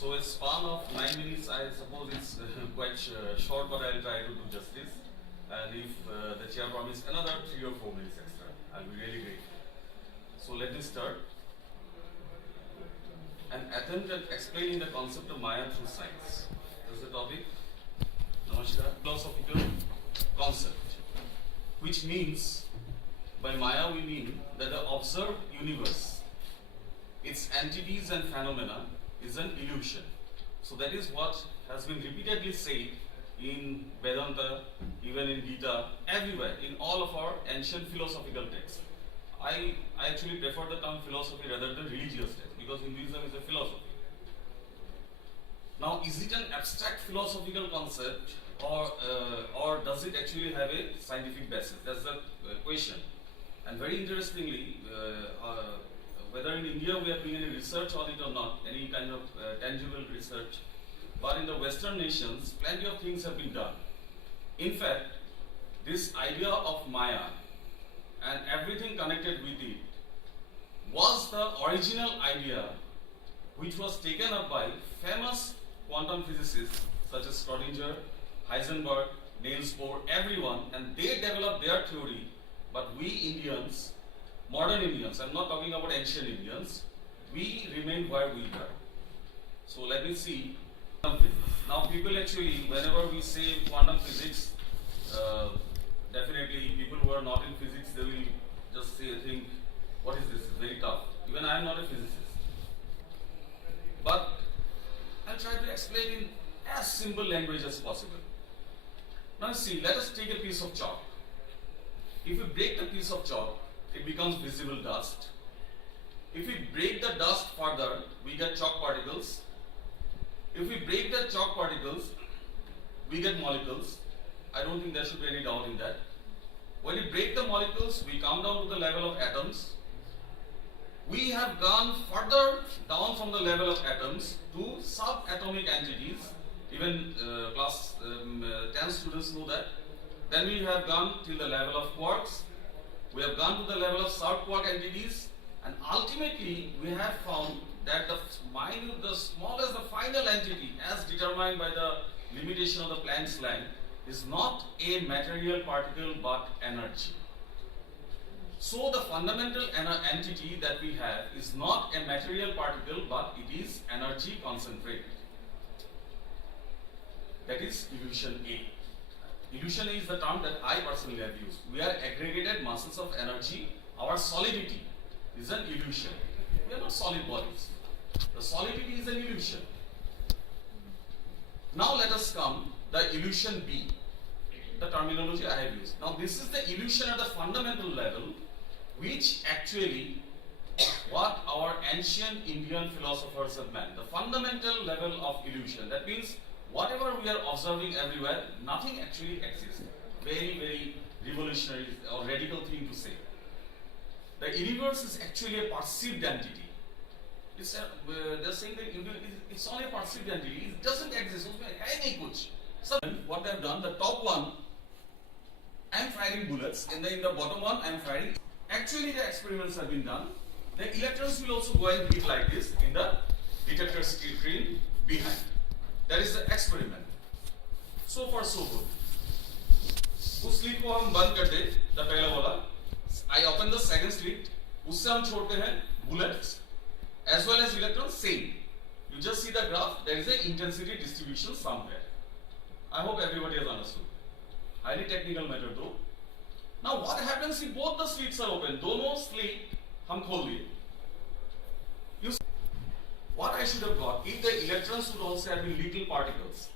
So a span of 9 minutes, I suppose it's quite short, but I'll try to do justice. And if the chair promises another 3 or 4 minutes extra, I'll be really grateful. So let me start. An attempt at explaining the concept of Maya through science. That's the topic. Namaskar. Philosophical concept, which means by Maya we mean that the observed universe, its entities and phenomena, is an illusion. So that is what has been repeatedly said in Vedanta, even in Gita, everywhere, in all of our ancient philosophical texts. I actually prefer the term philosophy rather than religious text, because Hinduism is a philosophy. Now, is it an abstract philosophical concept, or does it actually have a scientific basis? That's the question. And very interestingly, whether in India we are doing any research on it or not, any kind of tangible research, but in the Western nations, plenty of things have been done. In fact, this idea of Maya and everything connected with it was the original idea which was taken up by famous quantum physicists such as Schrödinger, Heisenberg, Niels Bohr, everyone, and they developed their theory. But we Indians, modern Indians, I'm not talking about ancient Indians, we remain where we are. So let me see. Now people actually, whenever we say quantum physics, definitely people who are not in physics, they will just think, what is this? It's very tough. Even I am not a physicist. But I'll try to explain in as simple language as possible. Now see, let us take a piece of chalk. If we break the piece of chalk, it becomes visible dust. If we break the dust further, we get chalk particles. If we break the chalk particles, we get molecules. I don't think there should be any doubt in that. When we break the molecules, we come down to the level of atoms. We have gone further down from the level of atoms to subatomic entities. Even class 10 students know that. Then we have gone till the level of quarks. We have gone to the level of sub-quark entities, and ultimately we have found that the smallest, the final entity, as determined by the limitation of the Planck's line, is not a material particle but energy. So the fundamental entity that we have is not a material particle but it is energy concentrated. That is illusion A. Illusion is the term that I personally have used. We are aggregated masses of energy. Our solidity is an illusion. We are not solid bodies. The solidity is an illusion. Now let us come the illusion B, the terminology I have used. Now this is the illusion at the fundamental level, which actually what our ancient Indian philosophers have meant. The fundamental level of illusion. That means whatever we are observing everywhere, nothing actually exists. Very, very revolutionary or radical thing to say. The universe is actually a perceived entity. They're saying that it's only a perceived entity. It doesn't exist. So what they've done, the top one, I'm firing bullets, and then in the bottom one, I'm firing. Actually, the experiments have been done. The electrons will also go and hit like this in the detector screen behind. That is the experiment. So far, so good. उस slit को हम बंद कर दे, the पहला वाला. I open the second slit. उससे हम छोड़ते हैं bullets as well as electrons same. You just see the graph. There is an intensity distribution somewhere. I hope everybody has understood. Highly technical matter though. Now what happens if both the slits are open? दोनों slit हम खोल दिए. What I should have got if the electrons would also have been little particles.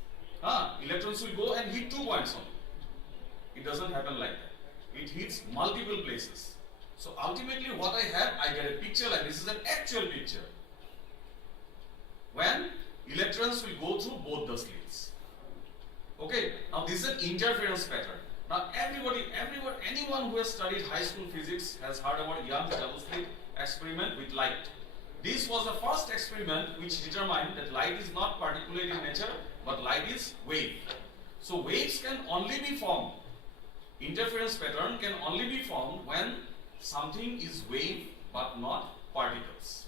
Electrons will go and hit 2 points only. It doesn't happen like that. It hits multiple places. So ultimately what I have, I get a picture like this is an actual picture. When electrons will go through both the slits. Okay, now this is an interference pattern. Now anyone who has studied high school physics has heard about Young's double slit experiment with light. This was the first experiment which determined that light is not particulate in nature, but light is wave. So waves can only be formed. Interference pattern can only be formed when something is wave but not particles.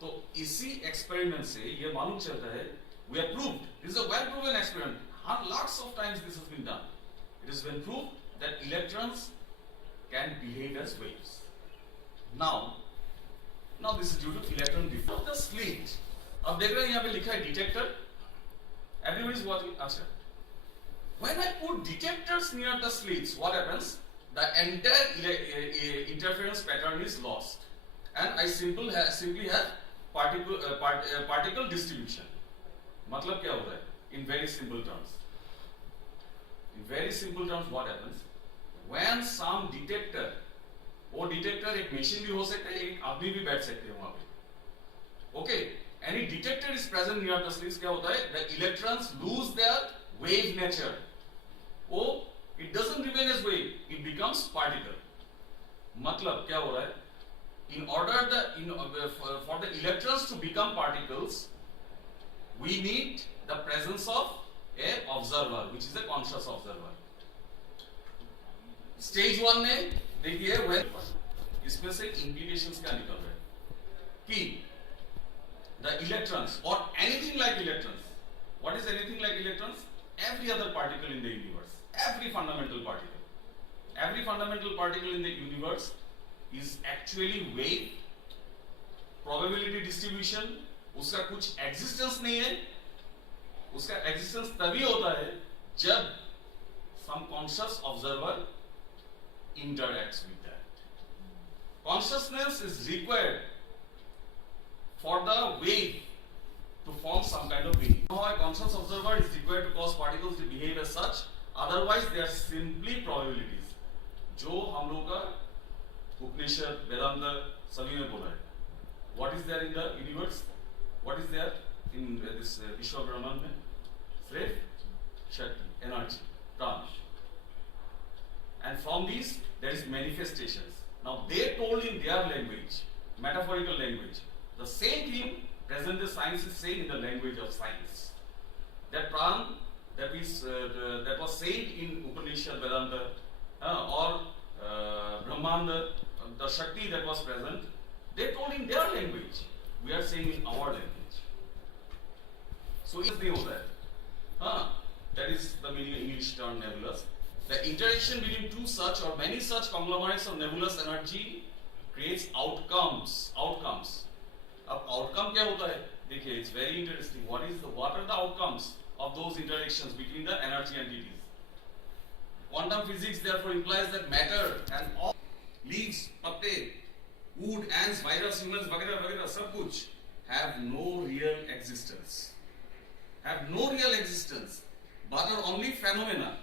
तो इसी experiment से ये मालूम चलता है, we have proved, this is a well proven experiment, lots of times this has been done. It has been proved that electrons can behave as waves. Now this is due to electron diffusion. The slit, अब देख रहे हैं यहाँ पे लिखा है detector. Everybody is watching. अच्छा, when I put detectors near the slits, what happens? The entire interference pattern is lost, and I simply have particle distribution. मतलब क्या होता है? In very simple terms, what happens? When some detector, वो detector एक machine भी हो सकता है, एक आदमी भी बैठ सकते हैं वहाँ पे. Okay, any detector is present near the slits, क्या होता है? The electrons lose their wave nature. वो it doesn't remain as wave, it becomes particle. मतलब क्या हो रहा है? In order for the electrons to become particles, we need the presence of a observer, which is a conscious observer. Stage 1 में देखिए इसमें से implications क्या निकल रहे हैं कि the electrons or anything like electrons. What is anything like electrons? Every other particle in the universe, every fundamental particle in the universe is actually wave. Probability distribution, उसका कुछ existence नहीं है. उसका existence तभी होता है जब some conscious observer interacts with that. Consciousness is required for the wave to form some kind of being. Now a conscious observer is required to cause particles to behave as such, otherwise they are simply probabilities. जो हम लोग का उपनिषद वेदांत सभी में बोला है. What is there in the universe? What is there in this Vishwa Brahman में? सिर्फ शक्ति, energy, प्राण. And from these there is manifestations. Now they told in their language, metaphorical language, the same thing present the science is saying in the language of science. That pran that was said in Upanishad Vedanta or Brahmanda, the Shakti that was present, they told in their language. We are saying in our language. So it's the that is the meaning of English term nebulous. The interaction between two such or many such conglomerates of nebulous energy creates outcomes. अब outcome क्या होता है? देखिए, it's very interesting. What are the outcomes of those interactions between the energy entities? Quantum physics therefore implies that matter and all leaves, पत्ते, wood, ants, virus, humans, वगैरह सब कुछ have no real existence. But are only phenomena.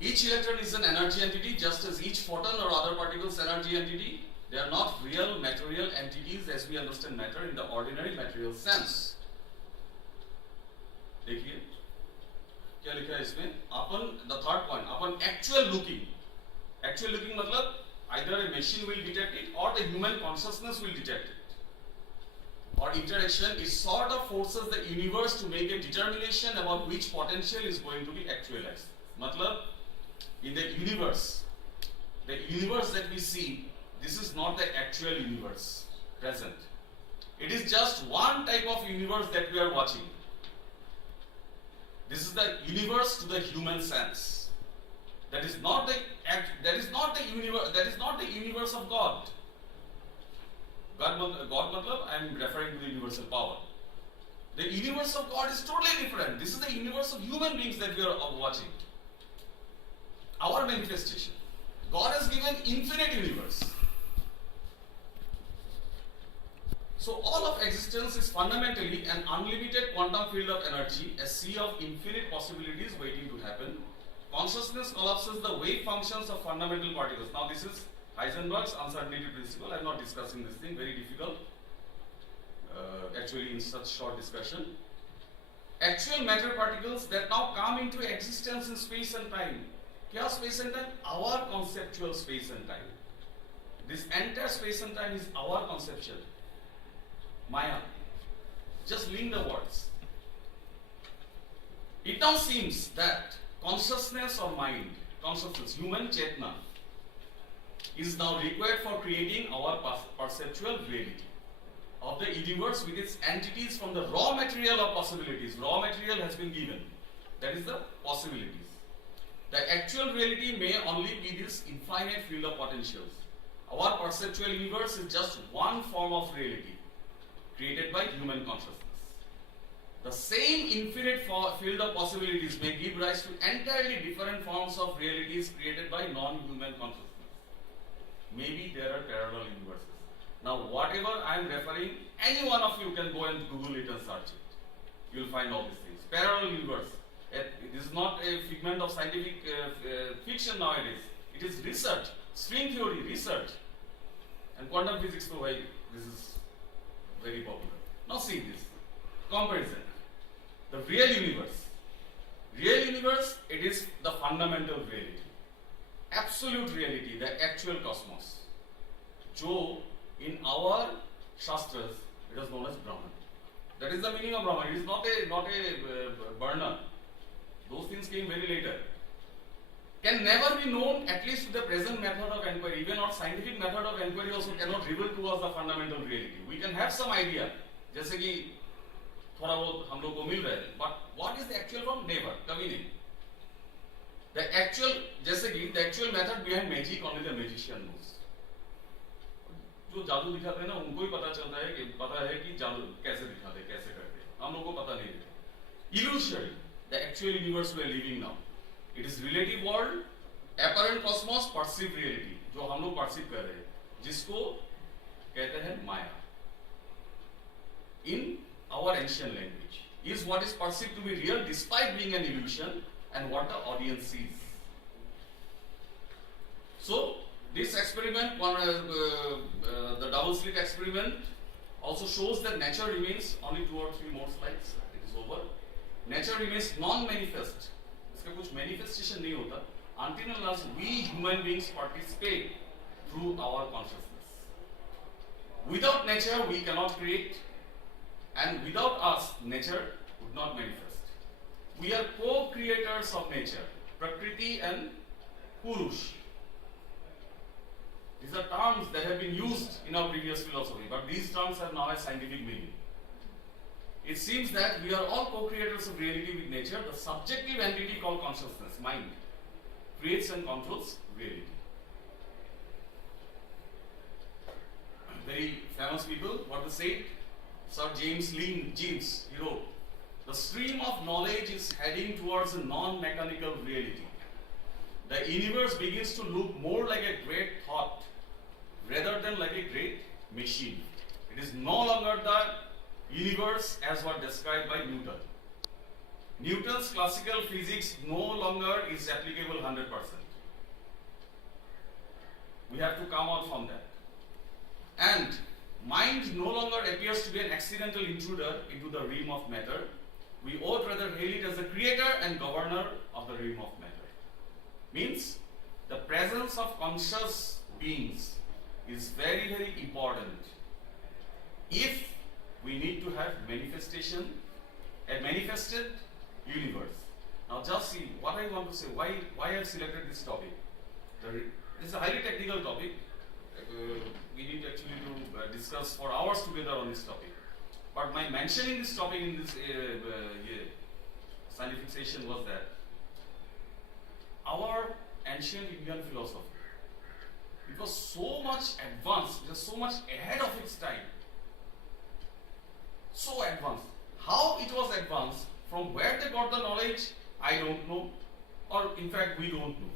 Each electron is an energy entity, just as each photon or other particle's energy entity. They are not real material entities as we understand matter in the ordinary material sense. देखिए क्या लिखा है इसमें? The third point, upon actual looking मतलब either a machine will detect it or the human consciousness will detect it. Or interaction, it sort of forces the universe to make a determination about which potential is going to be actualized. मतलब in the universe that we see, this is not the actual universe present. It is just one type of universe that we are watching. This is the universe to the human sense. That is not the universe of God. God matlab, I am referring to the universal power. The universe of God is totally different. This is the universe of human beings that we are watching. Our manifestation. God has given infinite universe. So all of existence is fundamentally an unlimited quantum field of energy, a sea of infinite possibilities waiting to happen. Consciousness collapses the wave functions of fundamental particles. Now this is Heisenberg's uncertainty principle. I am not discussing this thing, very difficult actually in such short discussion. Actual matter particles that now come into existence in space and time. Kya space and time? Our conceptual space and time. This entire space and time is our conception. Maya. Just link the words. It now seems that consciousness or mind, human chetna, is now required for creating our perceptual reality. of the universe with its entities from the raw material of possibilities. Raw material has been given. That is the possibilities. The actual reality may only be this infinite field of potentials. Our perceptual universe is just one form of reality created by human consciousness. The same infinite field of possibilities may give rise to entirely different forms of realities created by non-human consciousness. Maybe there are parallel universes. Now, whatever I am referring, any one of you can go and Google it and search it. You will find all these things. Parallel universe. This is not a figment of scientific fiction nowadays. It is research, string theory, research. And quantum physics, so why this is very popular. Now see this. Comparison. The real universe. Real universe, it is the fundamental reality. Absolute reality, the actual cosmos. Jo, in our Shastras, it is known as Brahman. That is the meaning of Brahman. It is not a burner. Those things came very later. Can never be known, at least with the present method of inquiry. Even our scientific method of inquiry also cannot reveal to us the fundamental reality. We can have some idea, जैसे कि थोड़ा बहुत हम लोग को मिल रहा है, but what is the actual form? Never, कभी नहीं. The actual, जैसे कि the actual method behind magic only the magician knows. जो जादू दिखाते हैं ना, उनको ही पता है कि जादू कैसे दिखाते, कैसे करते. हम लोग को पता नहीं है. Illusory, the actual universe we are living now. It is relative world, apparent cosmos, perceived reality. जो हम लोग perceive कर रहे हैं, जिसको कहते हैं माया. In our ancient language, is what is perceived to be real despite being an illusion and what the audience sees. So, this experiment, the double slit experiment, also shows that nature remains, only 2 or 3 more slides, it is over. Nature remains non-manifest. इसका कुछ manifestation नहीं होता until and unless we human beings participate through our consciousness. Without nature, we cannot create, and without us, nature would not manifest. We are co-creators of nature, Prakriti and Purush. These are terms that have been used in our previous philosophy, but these terms have now a scientific meaning. It seems that we are all co-creators of reality with nature. The subjective entity called consciousness, mind, creates and controls reality. Very famous people, what they say, Sir James Jeans, he wrote, the stream of knowledge is heading towards a non-mechanical reality. The universe begins to look more like a great thought rather than like a great machine. It is no longer the universe as was described by Newton. Newton's classical physics no longer is applicable 100%. We have to come out from that. And mind no longer appears to be an accidental intruder into the realm of matter. We ought rather hail it as the creator and governor of the realm of matter. Means the presence of conscious beings is very, very important if we need to have manifestation, a manifested universe. Now just see what I want to say, why I have selected this topic. This is a highly technical topic. We need actually to discuss for hours together on this topic. But my mentioning this topic in this scientific session was that our ancient Indian philosophy, it was so much advanced, it was so much ahead of its time. So advanced. How it was advanced, from where they got the knowledge, I don't know. Or in fact, we don't know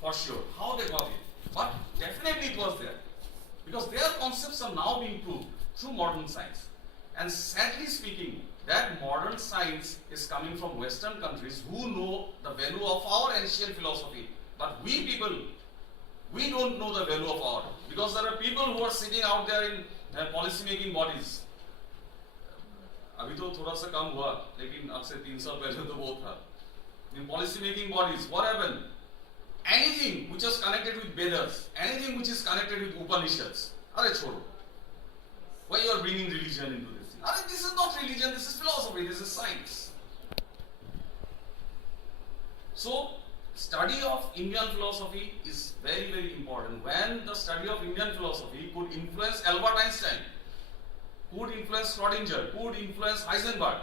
for sure how they got it. But definitely it was there. Because their concepts are now being proved through modern science. And sadly speaking, that modern science is coming from Western countries who know the value of our ancient philosophy. But we people, we don't know the value of our. Because there are people who are sitting out there in policy making bodies. अभी तो थोड़ा सा कम हुआ, लेकिन अब से 3 साल पहले तो बहुत था. In policy making bodies, what happened? Anything which is connected with Vedas, anything which is connected with Upanishads, अरे छोड़ो. Why you are bringing religion into this? अरे this is not religion, this is philosophy, this is science. So, study of Indian philosophy is very, very important. When the study of Indian philosophy could influence Albert Einstein, could influence Schrodinger, could influence Heisenberg.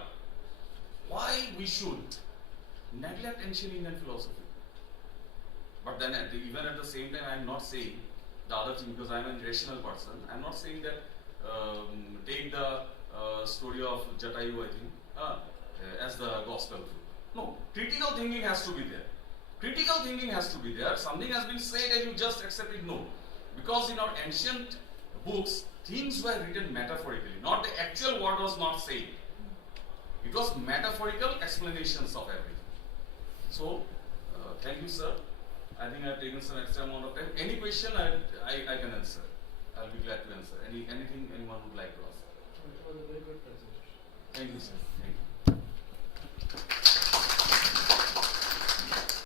Why we should neglect ancient Indian philosophy? But then even at the same time, I am not saying the other thing, because I am a rational person. I am not saying that take the story of Jatayu, I think, as the gospel truth. No, critical thinking has to be there. Critical thinking has to be there. Something has been said and you just accept it. No. Because in our ancient books, things were written metaphorically. Not the actual word was not said. It was metaphorical explanations of everything. So, thank you, sir. I think I have taken some extra amount of time. Any question I can answer. I'll be glad to answer. Anything anyone would like to ask. It was a very good presentation. Thank you, sir. Thank you.